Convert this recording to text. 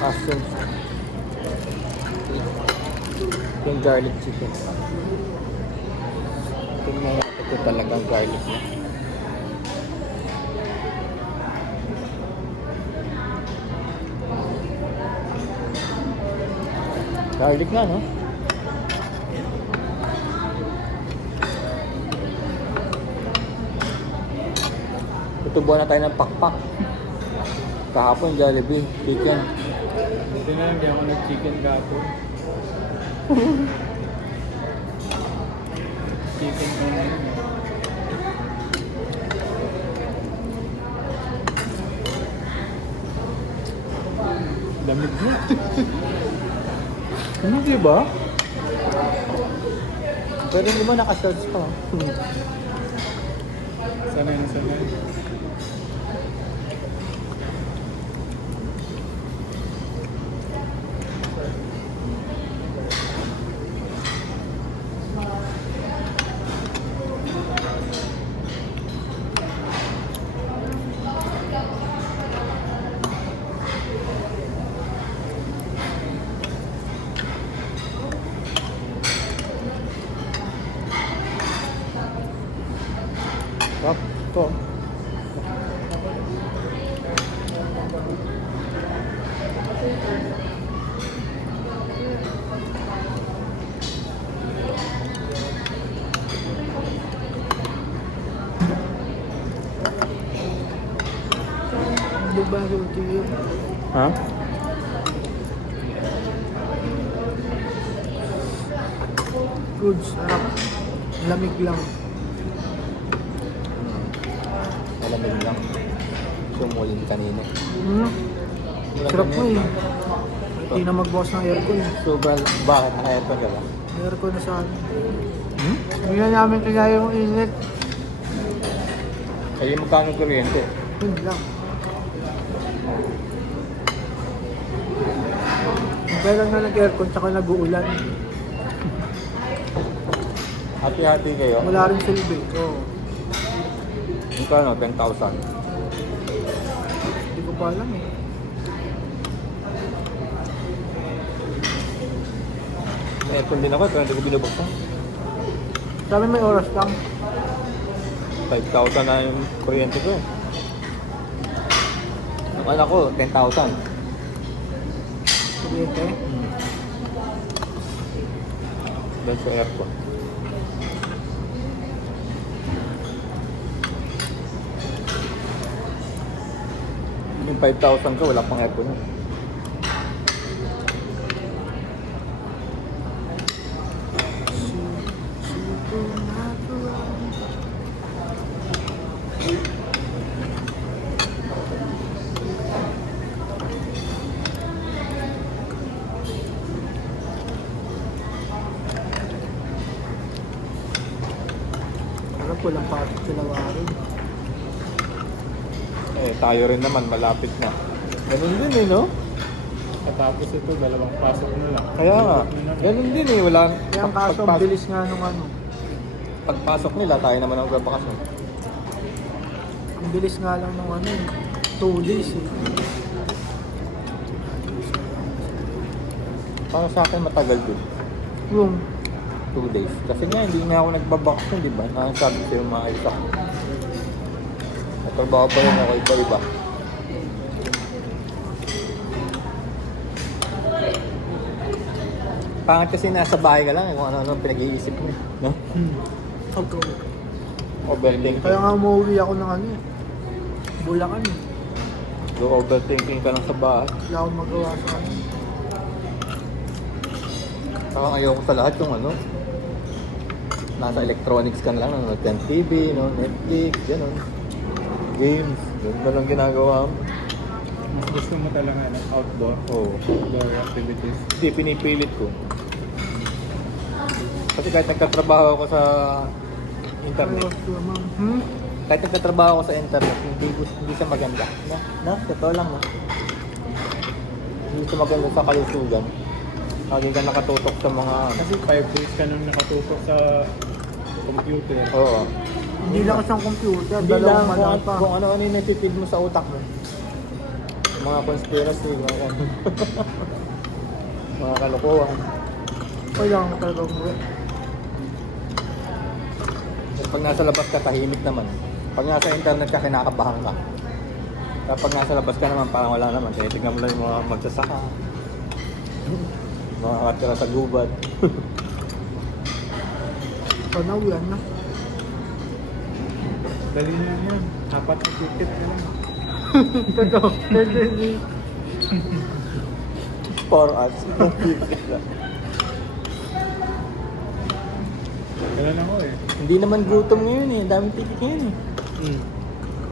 mushroom. Yung garlic chicken. Tingnan natin kung talagang garlic na. Garlic na, no? Tutubuan na tayo ng pakpak. Kahapon, Jollibee, chicken. Buti na hindi ako nag-chicken gato. Chicken ko na yun. Lamig na. Hindi ba? Pero hindi mo naka-shorts pa. Sanay na sanay. Sarap. Ito. Hindi ba roti yun? Ha? Good, sarap. Lamig lang. Malamig lang. Sumulin kanina. Sarap mo eh. Hindi na magbukas ng aircon. Sobrang, bakit naka-aircon ka ba? Aircon na sa akin. Hindi na namin kaya yung init. Ay, magkano kuryente? Yun lang. Kaya lang na nag-aircon tsaka nag-uulan. Hati-hati kayo. Wala rin silbi. Oo. Magkano? 10,000. Hindi ko pa alam eh. May aircon din ako, pero hindi ko binubuksan. Sabi may oras lang. 5,000 na yung kuryente ko. Ang anak ko, 10,000. Kuryente. Dahil sa aircon. Yung 5,000 ko, wala pang aircon yun. Alam ko lang patik sila warin. Eh, tayo rin naman, malapit na. Ganun din eh, no? Katapos ito, dalawang pasok na lang. Kaya nga, ganun din eh, wala. Kaya ang kaso, ang bilis nga nung ano. Pagpasok nila, tayo naman ang nagbabakasyon. Ang bilis nga lang nung ano. 2 days eh. Para sa akin, matagal din. Yung 2 days. Kasi nga, hindi nga ako nagbabakasyon, di ba? Nakasabi ko yung mga isa. Natrabaho pa rin ako iba-iba. Pangat kasi nasa bahay ka lang eh, kung ano-ano pinag-iisip mo. No? okay. Overthinking. Kaya nga umuwi ako ng ano eh. Bulacan eh. So, overthinking ka lang sa bahay. Wala akong magawa sa ano. Saka ayoko sa lahat yung ano. Nasa electronics ka na lang, nanonood ka ng TV, no? Netflix, gano'n. Games, gano'n na lang ginagawa mo. Mas gusto mo talaga ng outdoor, Oo. outdoor activities. Hindi, pinipilit ko. Kasi kahit nagtatrabaho ako sa internet, kahit nagtatrabaho ako sa internet, hindi siya maganda. No? Totoo lang, no? Hindi siya maganda sa kalusugan. Lagi ka nakatutok sa mga... Kasi 5 days ka nung nakatutok sa computer. Oo. Hindi lang siyang computer. Hindi lang Dalawang kung, mata pa. kung ano-ano yung natitid mo sa utak mo. Mga conspiracy, mga, mga kalokohan. Kailangan talaga umuwi. Pag nasa labas ka, tahimik naman. Pag nasa internet ka, kinakabahan ka. Kapag nasa labas ka naman, parang wala naman. Kaya tignan mo lang yung mga magsasaka. Mga katira sa gubad. Sana uwian na. Dali na yan. Apat na ticket na lang. Totoo. For us. Kailan ako eh. Hindi naman gutom ngayon eh. Daming ticket ngayon eh. Hmm.